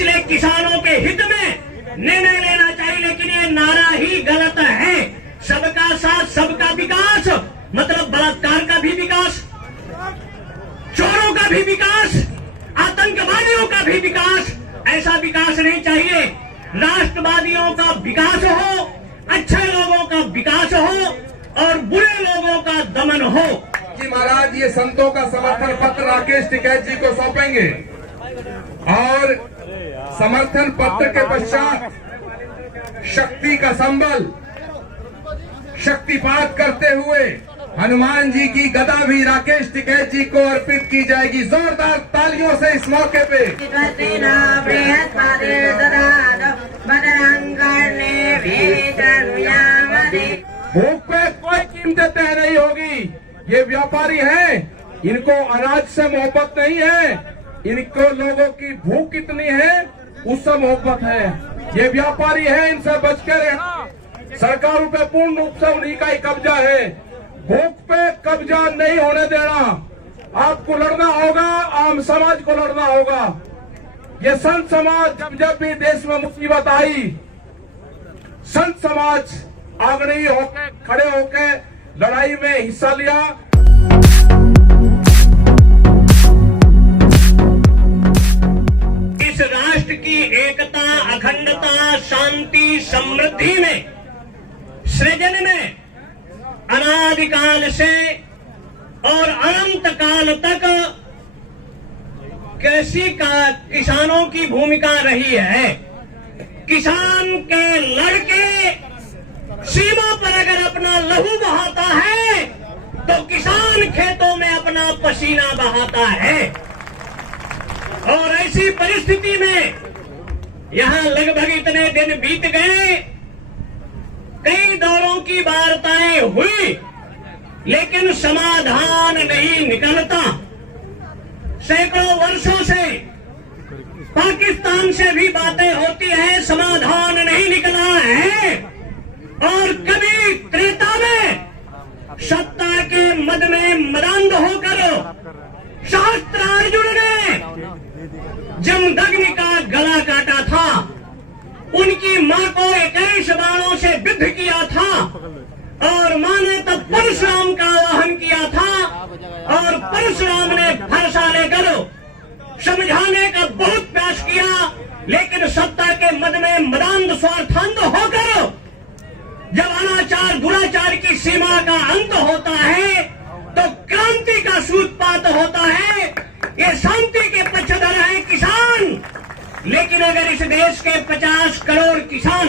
इसलिए किसानों के हित में निर्णय लेना चाहिए, लेकिन ये नारा ही गलत है। सबका साथ सबका विकास मतलब बलात्कार का भी विकास, चोरों का भी विकास, आतंकवादियों का भी विकास, ऐसा विकास नहीं चाहिए। राष्ट्रवादियों का विकास हो, अच्छे लोगों का विकास हो और बुरे लोगों का दमन हो। जी महाराज, ये संतों का समर्थन पत्र राकेश टिकैत जी को सौंपेंगे और समर्थन पत्र के पश्चात शक्ति का संबल शक्तिपात करते हुए हनुमान जी की गदा भी राकेश टिकैत जी को अर्पित की जाएगी। जोरदार तालियों से इस मौके पे। भूख पे कोई कीमत तय नहीं होगी। ये व्यापारी हैं, इनको अनाज से मोहब्बत नहीं है, इनको लोगों की भूख कितनी है उससे मोहब्बत है। ये व्यापारी है, इनसे बच के रहना। सरकारों पे पूर्ण रूप से उन्हीं का ही कब्जा है। भूख पे कब्जा नहीं होने देना। आपको लड़ना होगा, आम समाज को लड़ना होगा। ये संत समाज जब भी देश में मुसीबत आई, संत समाज आग्रही होके खड़े होके लड़ाई में हिस्सा लिया। इस राष्ट्र की एकता, अखंडता, शांति, समृद्धि में, सृजन में अनादिकाल से और अनंत काल तक कृषि का किसानों की भूमिका रही है। किसान के लड़के सीमा पर अगर अपना लहू बहाता है तो किसान खेतों में अपना पसीना बहाता है। और ऐसी परिस्थिति में यहां लगभग इतने दिन बीत गए, कई दौरों की वार्ताएं हुई, लेकिन समाधान नहीं निकलता। सैकड़ों वर्षों से पाकिस्तान से भी बातें होती हैं, समाधान नहीं निकला है। और कभी त्रेता में सत्ता के मद में मदांध होकर शास्त्रार्जुन ने जमदग्नि का गला काटा था, उनकी मां को 21 बाणों से विद्ध किया था और मां ने तब परशुराम का आवाहन किया था और परशुराम ने फरसा लेकर समझाने का बहुत प्रयास किया, लेकिन सत्ता के मद में मदांध स्वार्थांध होकर जब अनाचार दुराचार की सीमा का अंत होता है तो क्रांति का सूत्रपात होता है। ये शांति के पक्षधर है किसान, लेकिन अगर इस देश के 50 करोड़ किसान,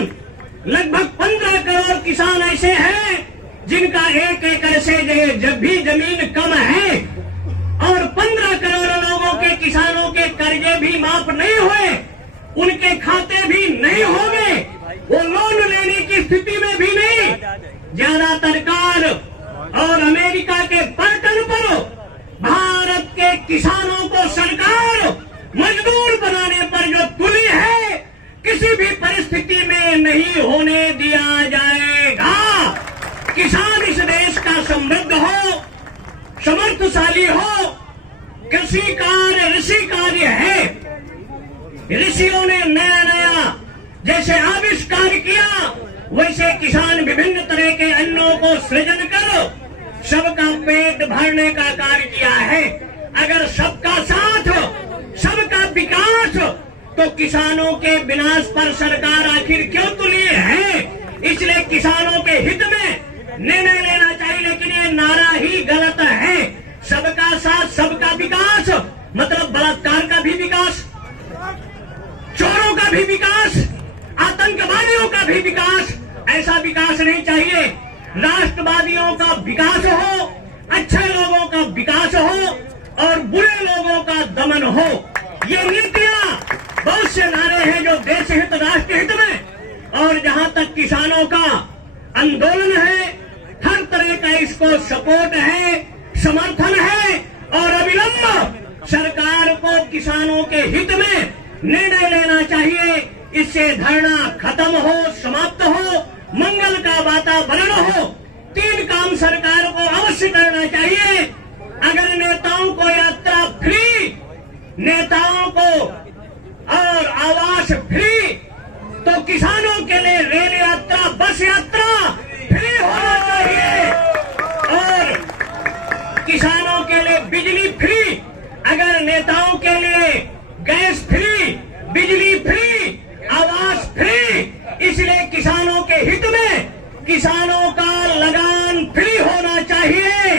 लगभग 15 करोड़ किसान ऐसे हैं जिनका 1 एकड़ से जब भी जमीन कम है और 15 करोड़ लोगों के किसानों के कर्जे भी माफ नहीं हुए, उनके खाते भी नहीं होंगे, वो लोन लेने की स्थिति में भी नहीं। ज्यादातर कार और अमेरिका के पैटर्न पर भारत के किसानों को सरकार मजदूर बनाने पर जो तुली है, किसी भी परिस्थिति में नहीं होने दिया जाएगा। किसान इस देश का समृद्ध हो, समर्थशाली हो। कृषि कार्य ऋषि कार्य है। ऋषियों ने नया नया जैसे आविष्कार किया, वैसे किसान विभिन्न तरह के अन्नों को सृजन कर सबका पेट भरने का कार्य किया है। अगर सबका साथ, सबका विकास, तो किसानों के विनाश पर सरकार आखिर क्यों तुली है? इसलिए किसानों के हित में निर्णय लेना चाहिए, लेकिन ये नारा ही गलत है। सबका साथ सबका विकास मतलब बलात्कार का भी विकास, चोरों का भी विकास, आतंकवादियों का भी विकास, ऐसा विकास नहीं चाहिए। राष्ट्रवादियों का विकास हो, अच्छे लोगों का विकास हो और बुरे लोगों का दमन हो। ये नीतियां बहुत से नारे हैं जो देश हित राष्ट्र हित में, और जहां तक किसानों का आंदोलन है, हर तरह का इसको सपोर्ट है, समर्थन है। और अविलंब सरकार को किसानों के हित में निर्णय लेना चाहिए। इससे धरना खत्म हो, समाप्त हो, मंगल का वातावरण हो। 3 काम सरकार को अवश्य करना चाहिए। अगर नेताओं को यात्रा फ्री, नेताओं को और आवास फ्री, तो किसानों के लिए रेल यात्रा, बस यात्रा फ्री होना चाहिए और किसानों के लिए बिजली फ्री। अगर नेताओं के लिए गैस फ्री, बिजली फ्री, आवास फ्री, इसलिए किसानों के हित में किसानों का लगान फ्री होना चाहिए,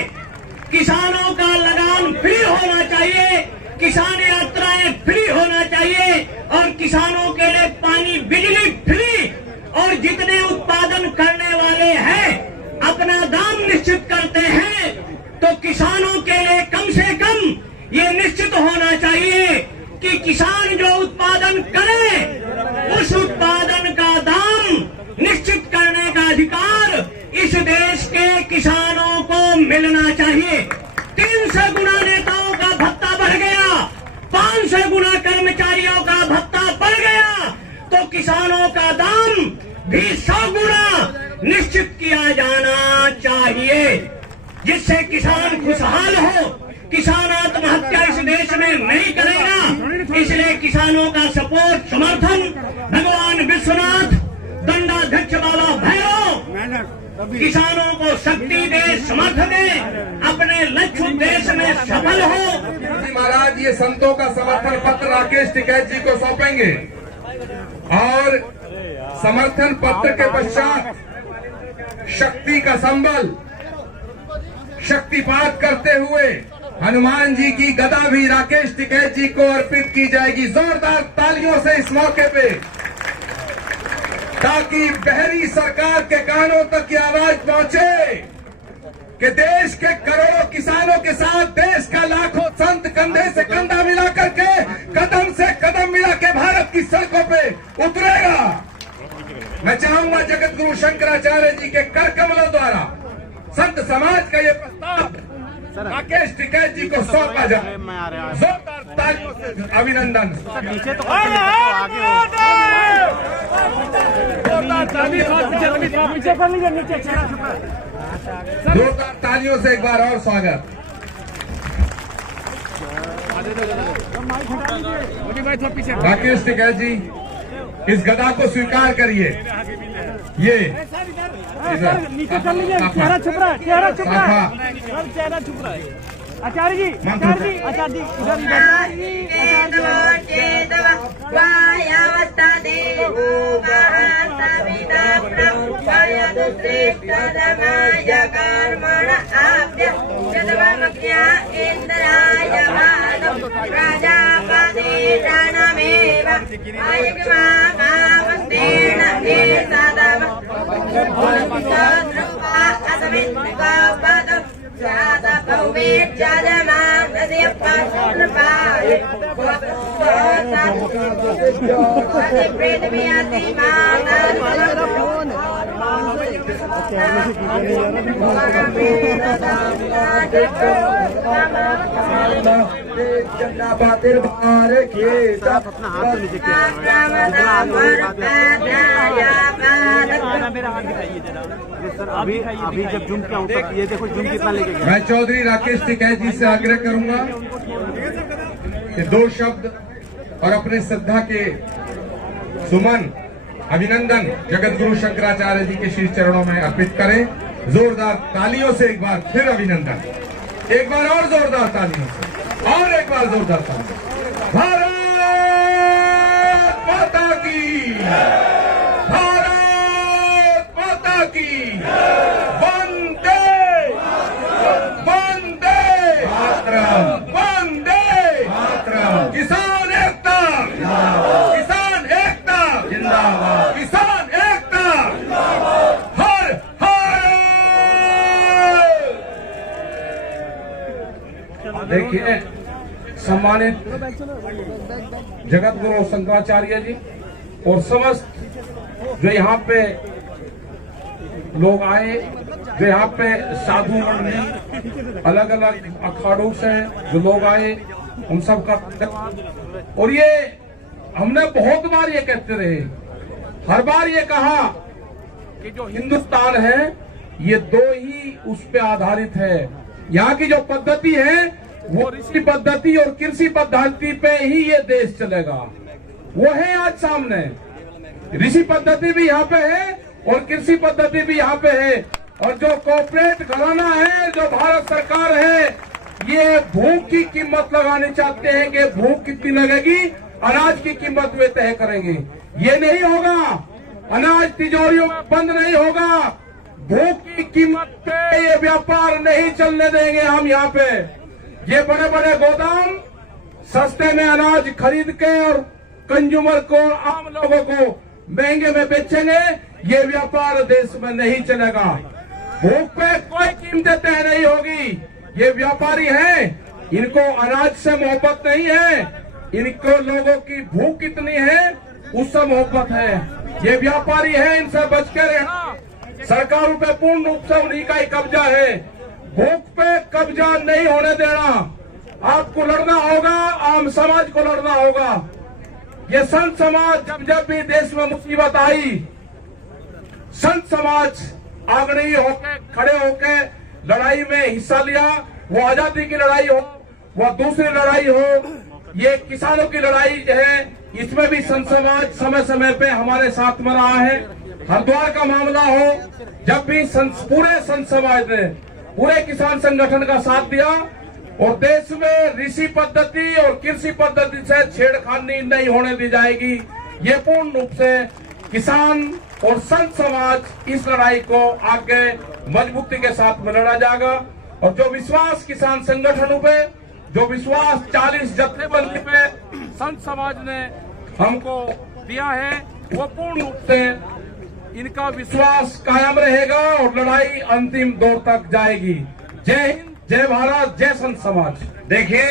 किसानों का लगान फ्री होना चाहिए, किसान यात्राएं फ्री होना चाहिए और किसानों के लिए पानी, बिजली फ्री। और जितने उत्पादन करने वाले हैं अपना दाम निश्चित करते हैं, तो किसानों के लिए कम से कम ये निश्चित होना चाहिए कि किसान जो उत्पादन करे उस उत्पादन का दाम निश्चित करने का अधिकार इस देश के किसानों को मिलना चाहिए। 300 गुना नेताओं का भत्ता बढ़ गया, 500 गुना कर्मचारियों का भत्ता बढ़ गया, तो किसानों का दाम भी 100 गुना निश्चित किया जाना चाहिए, जिससे किसान खुशहाल हो, किसान आत्महत्या इस देश में नहीं करेगा। इसलिए किसानों का सपोर्ट, समर्थन भगवान विश्वनाथ, दंडाध्यक्ष बाबा भैरव किसानों को शक्ति दे, समर्थ दे, अपने लक्ष्य उद्देश्य में सफल हो। महाराज ये संतों का समर्थन पत्र राकेश टिकैत जी को सौंपेंगे और समर्थन पत्र के पश्चात शक्ति का संबल शक्तिपात करते हुए हनुमान जी की गदा भी राकेश टिकैत जी को अर्पित की जाएगी। जोरदार तालियों से इस मौके पे, ताकि बहरी सरकार के कानों तक ये आवाज पहुंचे कि देश के करोड़ों किसानों के साथ देश का लाखों संत कंधे से कंधा मिला करके, कदम से कदम मिला के भारत की सड़कों पे उतरेगा। मैं चाहूंगा जगत गुरु शंकराचार्य जी के कर कमलों द्वारा संत समाज का ये प्रस्ताव राकेश टिकैत जी को सौंपा जाए। जोरदार तालियों से अभिनंदन। नीचे तो आगे पीछे कर लीजिए, नीचे जोरदार तालियों से एक बार और स्वागत। राकेश टिकैत जी, इस गदा को स्वीकार करिए। ये नीचे कर लीजिए, चेहरा छुप रहा है, चेहरा छुप रहा है, चेहरा छुप रहा है। आचार्य जी, आचार्य जी, आचार्य जी, बातें बाहर अभी अभी जब जूम क्या होता है, ये देखो जूम कितना लेके गया। मैं चौधरी राकेश टिकैत जी से आग्रह करूंगा कि 2 शब्द और अपने श्रद्धा के सुमन, अभिनंदन जगत गुरु शंकराचार्य जी के शीर्ष चरणों में अर्पित करें। जोरदार तालियों से एक बार फिर अभिनंदन, एक बार और जोरदार तालियों से, और एक बार जोरदार तालियों। भारत माता की, भारत माता की, वंदे वंदे मातरम, वंदे मातरम। किसान एकता, किसान एकता जिंदाबाद, किसान एकता हर हर। देखिए सम्मानित जगत गुरु शंकराचार्य जी और समस्त जो यहाँ पे लोग आए, जो यहाँ पे साधु मंडली अलग अलग अखाड़ों से जो लोग आए, उन सब का। और ये हमने बहुत बार ये कहते रहे, हर बार ये कहा कि जो हिंदुस्तान है ये 2 ही उस पे आधारित है। यहाँ की जो पद्धति है वो ऋषि पद्धति और कृषि पद्धति पे ही ये देश चलेगा। वो है आज सामने। ऋषि पद्धति भी यहाँ पे है और कृषि पद्धति भी यहाँ पे है। और जो कॉर्पोरेट घराना है, जो भारत सरकार है, ये भूख की कीमत लगानी चाहते हैं कि भूख कितनी लगेगी, अनाज की कीमत वे तय करेंगे। ये नहीं होगा, अनाज तिजोरियों में बंद नहीं होगा। भूख की कीमत पे ये व्यापार नहीं चलने देंगे हम। यहाँ पे ये बड़े बड़े गोदाम सस्ते में अनाज खरीद के और कंज्यूमर को, आम लोगों को महंगे में बेचेंगे, ये व्यापार देश में नहीं चलेगा। भूख पे कोई कीमतें तय नहीं होगी। ये व्यापारी हैं, इनको अनाज से मोहब्बत नहीं है, इनको लोगों की भूख कितनी है उससे मोहब्बत है। ये व्यापारी है, इनसे बच के रहना। सरकारों पे पूर्ण रूप से उन्हीं का ही कब्जा है। भूख पे कब्जा नहीं होने देना। आपको लड़ना होगा, आम समाज को लड़ना होगा। ये संत समाज जब भी देश में मुसीबत आई, संत समाज आग्रही होके खड़े होके लड़ाई में हिस्सा लिया। वो आजादी की लड़ाई हो, वो दूसरी लड़ाई हो, ये किसानों की लड़ाई है, इसमें भी संत समाज समय समय पे हमारे साथ में रहा है। हरिद्वार का मामला हो, जब भी पूरे संत समाज ने, पूरे किसान संगठन का साथ दिया और देश में ऋषि पद्धति और कृषि पद्धति से छेड़खानी नहीं होने दी जाएगी। ये पूर्ण रूप से किसान और संत समाज इस लड़ाई को आगे मजबूती के साथ में लड़ा जाएगा। और जो विश्वास किसान संगठनों पे, जो विश्वास 40 जत्थेबंदी पे संत समाज ने हमको दिया है, वो पूर्ण रूप से इनका विश्वास कायम रहेगा और लड़ाई अंतिम दौर तक जाएगी। जय हिंद, जय भारत, जय संत समाज। देखिए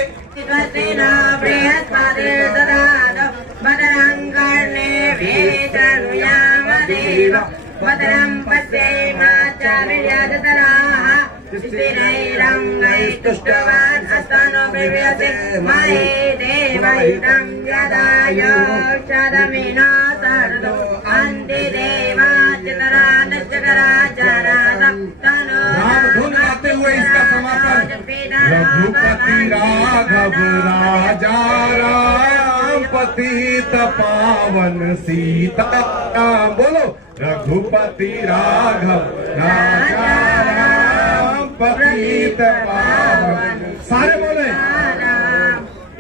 भद्रं पश्येमाचार्यजतराः स्थिरैरङ्गैस्तुष्टवान् हस्तनो बिभ्यते महे देवैतं यदाय शरमिनो सर्दो अन्ति देवाचितरानश्चराचारादं तनो धुन गाते हुए इसका समापन। रघुपति राघव राजा राम पतित पावन सीताराम। बोलो रघुपति राघव राजा राम पतित पावन। सारे बोले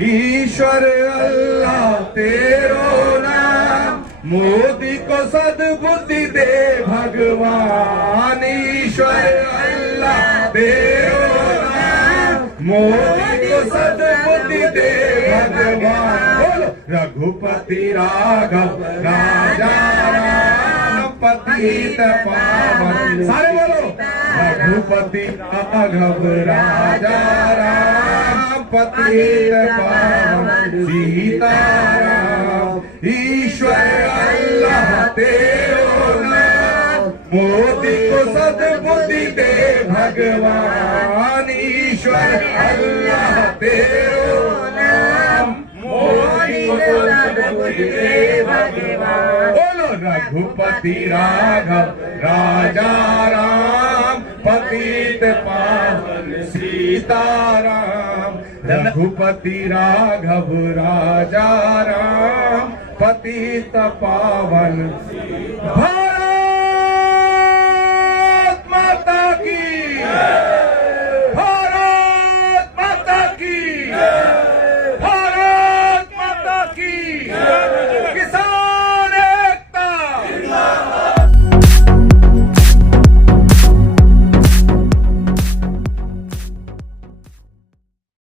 ईश्वर अल्लाह तेरो नाम, मोदी को सद्बुद्धि दे भगवान। ईश्वर अल्लाह तेरो नाम, मोदी को सद्बुद्धि दे भगवान। बोलो रघुपति राघव राजा राम पतित पावन। सारे बोलो रघुपति राघव राजा राम पतित पावन सीताराम। ईश्वर अल्लाह तेरो नाम, मोदी को सद्बुद्धि दे भगवान। ईश्वर अल्लाह तेरो नाम, मोदी को सद्बुद्धि दे भगवान। बोलो रघुपति राघव राजा राम पतित पावन सीताराम। रघुपति राघव राजा राम पतित पावन। भारत माता की